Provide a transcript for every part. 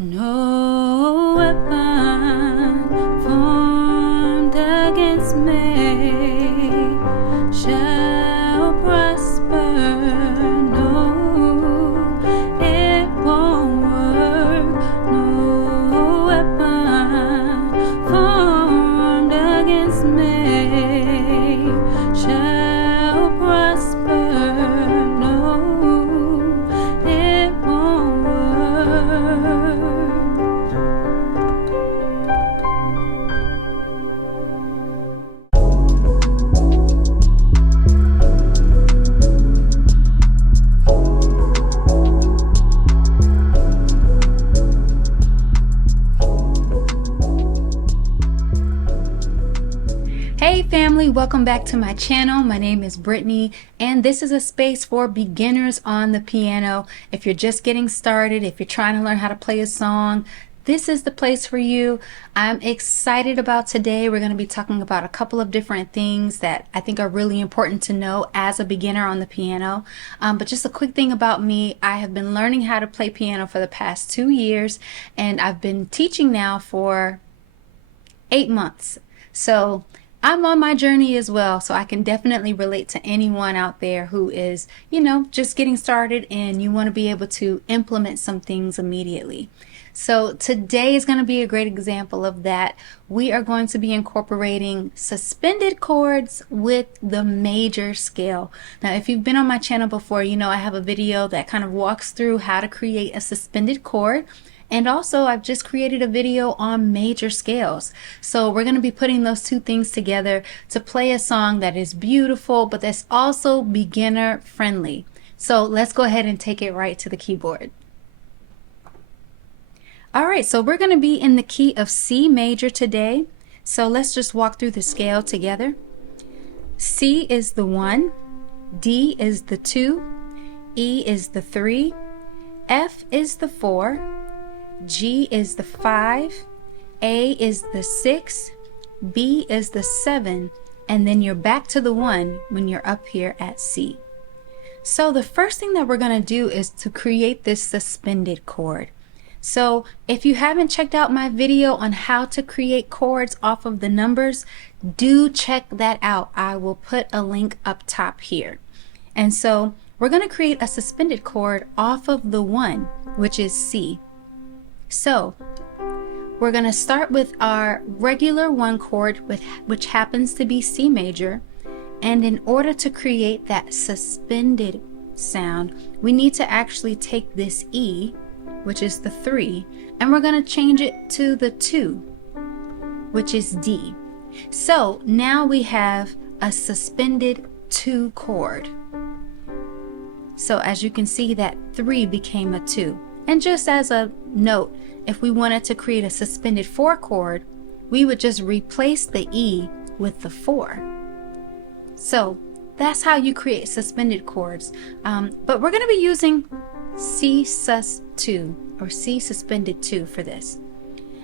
No weapon formed against me shall prosper. No, it won't work. No weapon formed against me shall prosper. No, it won't work. Hey family, welcome back to my channel. My name is Brittney and this is a space for beginners on the piano. If you're just getting started, if you're trying to learn how to play a song, this is the place for you. I'm excited about today. We're going to be talking about a couple of different things that I think are really important to know as a beginner on the piano. But just a quick thing about me, I have been learning how to play piano for the past 2 years and I've been teaching now for 8 months. So I'm on my journey as well, so I can definitely relate to anyone out there who is, just getting started and you want to be able to implement some things immediately. So today is going to be a great example of that. We are going to be incorporating suspended chords with the major scale. Now, if you've been on my channel before, you know I have a video that kind of walks through how to create a suspended chord. And also, I've just created a video on major scales. So we're going to be putting those two things together to play a song that is beautiful, but that's also beginner friendly. So let's go ahead and take it right to the keyboard. All right, so we're going to be in the key of C major today. So let's just walk through the scale together. C is the 1, D is the 2, E is the 3, F is the 4, G is the 5, A is the 6, B is the 7, and then you're back to the 1 when you're up here at C. So the first thing that we're going to do is to create this suspended chord. So if you haven't checked out my video on how to create chords off of the numbers, do check that out. I will put a link up top here. And so we're going to create a suspended chord off of the 1, which is C. So we're going to start with our regular 1 chord, which happens to be C major. And in order to create that suspended sound, we need to actually take this E, which is the 3, and we're going to change it to the 2, which is D. So now we have a suspended 2 chord. So as you can see, that 3 became a 2. And just as a note, if we wanted to create a suspended 4 chord, we would just replace the E with the 4. So that's how you create suspended chords. But we're going to be using C sus 2 or C suspended 2 for this.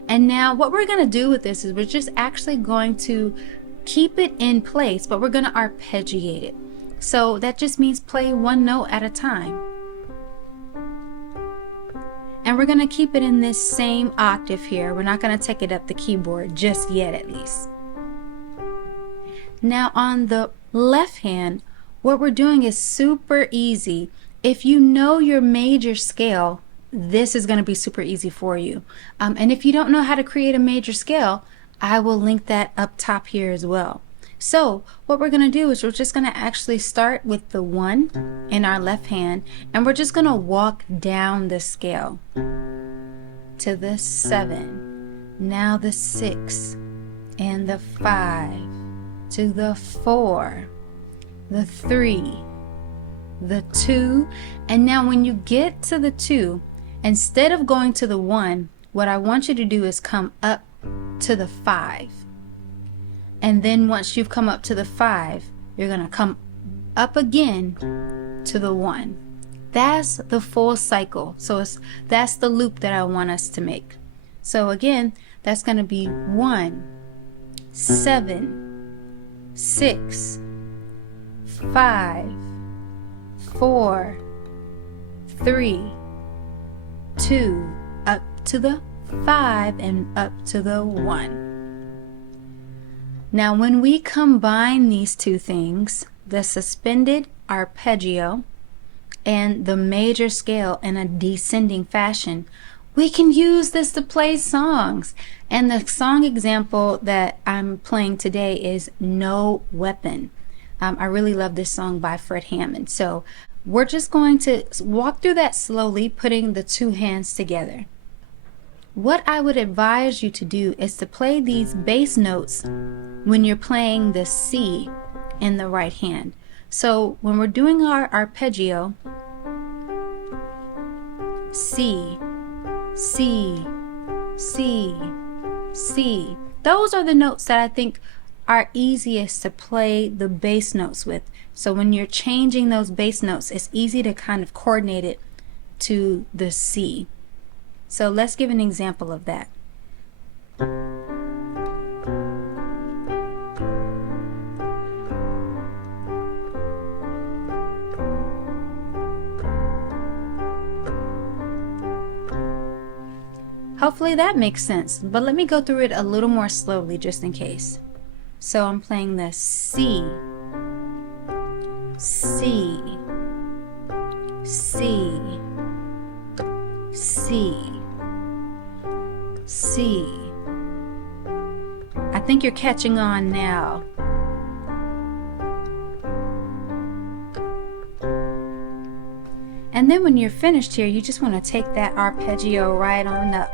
And now what we're going to do with this is we're just actually going to keep it in place, but we're going to arpeggiate it. So that just means play 1 note at a time. And we're going to keep it in this same octave here. We're not going to take it up the keyboard just yet, at least. Now on the left hand, what we're doing is super easy. If you know your major scale, this is going to be super easy for you. And if you don't know how to create a major scale, I will link that up top here as well. So what we're going to do is we're just going to actually start with the 1 in our left hand, and we're just going to walk down the scale to the 7, now the 6, and the 5, to the 4, the 3, the 2, and now when you get to the 2, instead of going to the 1, what I want you to do is come up to the 5. And then once you've come up to the 5, you're going to come up again to the 1. That's the full cycle. So that's the loop that I want us to make. So again, that's going to be 1, 7, 6, 5, 4, 3, 2, up to the 5 and up to the 1. Now when we combine these two things, the suspended arpeggio and the major scale in a descending fashion, we can use this to play songs. And the song example that I'm playing today is No Weapon. I really love this song by Fred Hammond. So we're just going to walk through that slowly, putting the two hands together. What I would advise you to do is to play these bass notes when you're playing the C in the right hand. So when we're doing our arpeggio, C, C, C, C. Those are the notes that I think are easiest to play the bass notes with. So when you're changing those bass notes, it's easy to kind of coordinate it to the C. So let's give an example of that. Hopefully that makes sense, but let me go through it a little more slowly just in case. So I'm playing the C, C, C, C, C. I think you're catching on now. And then when you're finished here, you just want to take that arpeggio right on up.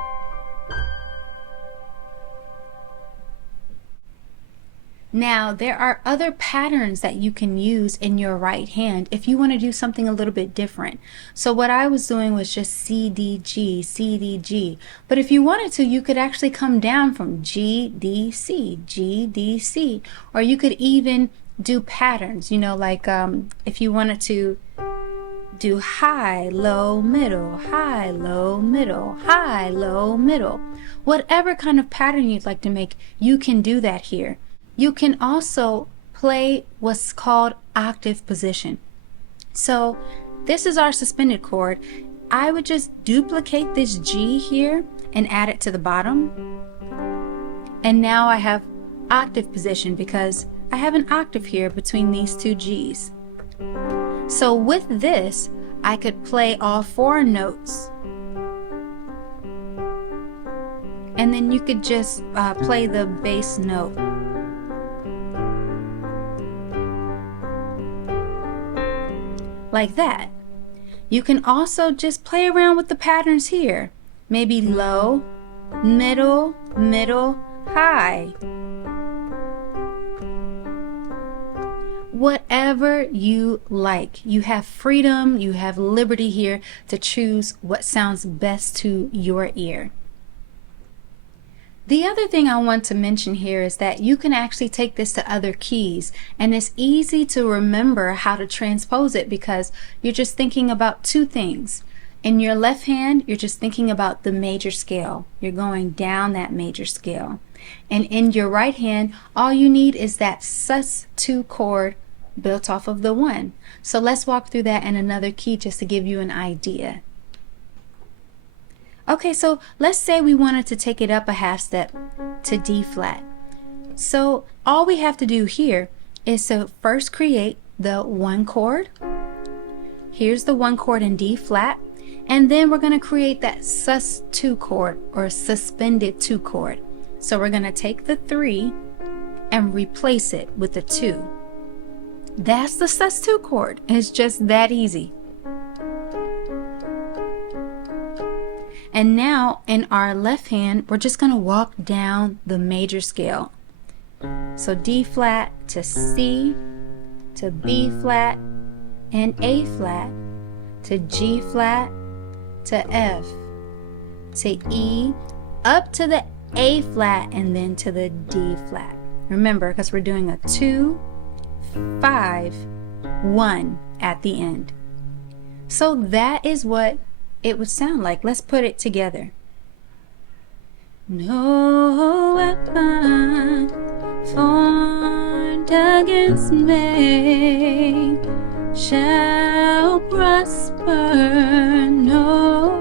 Now, there are other patterns that you can use in your right hand if you want to do something a little bit different. So what I was doing was just C, D, G, C, D, G. But if you wanted to, you could actually come down from G, D, C, G, D, C. Or you could even do patterns, you know, like if you wanted to do high, low, middle, high, low, middle, high, low, middle. Whatever kind of pattern you'd like to make, you can do that here. You can also play what's called octave position. So this is our suspended chord. I would just duplicate this G here and add it to the bottom. And now I have octave position because I have an octave here between these two G's. So with this, I could play all 4 notes. And then you could just play the bass note. Like that. You can also just play around with the patterns here. Maybe low, middle, middle, high. Whatever you like. You have freedom, you have liberty here to choose what sounds best to your ear. The other thing I want to mention here is that you can actually take this to other keys, and it's easy to remember how to transpose it because you're just thinking about 2 things. In your left hand, you're just thinking about the major scale. You're going down that major scale. And in your right hand, all you need is that sus2 chord built off of the 1. So let's walk through that in another key just to give you an idea. Okay, so let's say we wanted to take it up a half step to D flat. So all we have to do here is to first create the 1 chord. Here's the 1 chord in D flat. And then we're going to create that sus2 chord or suspended 2 chord. So we're going to take the 3 and replace it with the 2. That's the sus2 chord. It's just that easy. And now in our left hand, we're just going to walk down the major scale. So D flat to C to B flat and A flat to G flat to F to E up to the A flat and then to the D flat. Remember, because we're doing a 2, 5, 1 at the end. So that is what it would sound like. Let's put it together. No weapon formed against me shall prosper. No,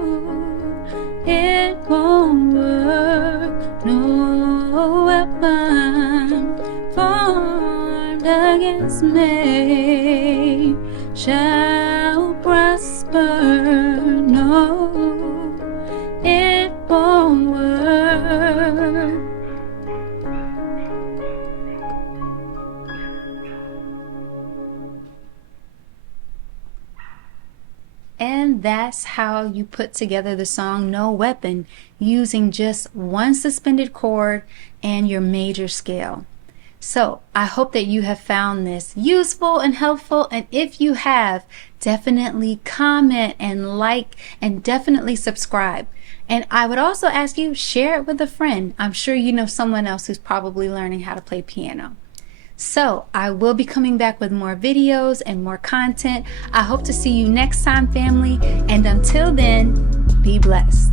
it it won't work. No weapon formed against me shall prosper. No, it won't work. And that's how you put together the song No Weapon, using just one suspended chord and your major scale. So I hope that you have found this useful and helpful, and if you have, definitely comment and like, and definitely subscribe. And I would also ask you, share it with a friend. I'm sure you know someone else who's probably learning how to play piano. So I will be coming back with more videos and more content. I hope to see you next time, family, and until then, be blessed.